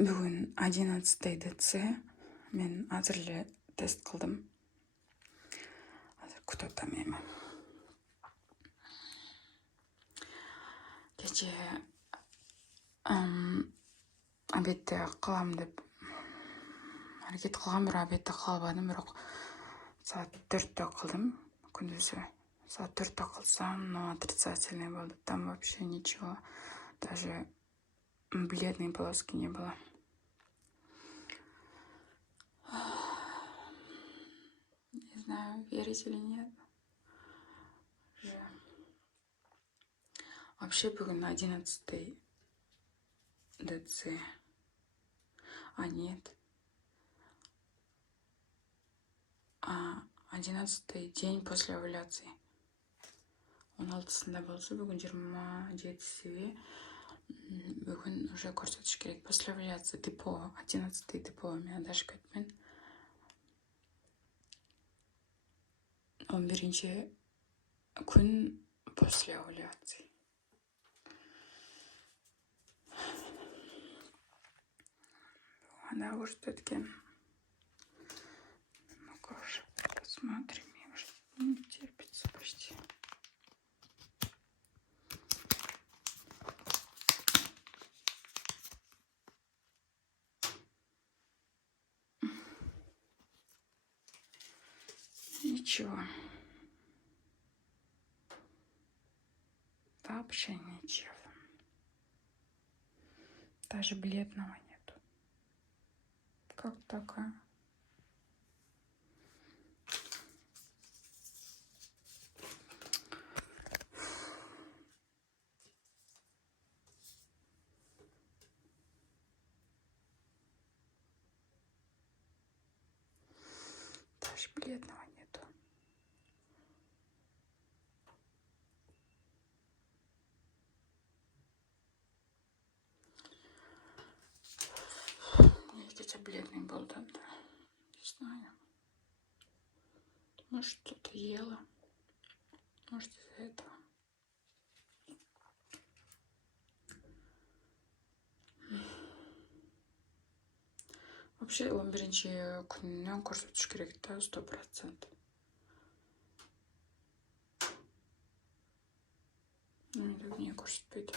Бүгін 11 ДЦ. Мен азырлы тест қылдым. Азыр күтіп отырмын. Кеше обедте қылам деп әрекет қылған, бірақ обедте қалбадым. Бірақ саат 4-те қылдым. Күндізі саат 4-те қылсам, но отрицательный болды. Там вообще ничего. Даже бледной полоски не было. Не знаю, верить или нет. Вообще бүгін 11 ДЦ. А нет. 11 день после овуляции. 16-сында болса, бүгін 27-сі. Бүгін уже көрсетіш керек. После овуляции депо. 11 депо. Мен адашып кетпен. 11-ші күн после овуляции. Она көрсеткен. Ну-ка уже посмотрим. Мне уже не терпится почти. Ничего. Вообще ничего. Даже бледного нету. Как такая? Даже бледного нету. Видите, бледный был, да? Не знаю. Может, что-то ела. Может, из-за этого. Вообще, 11-ші күннен көрсетіш керек та 100%. Не көрсетпейді.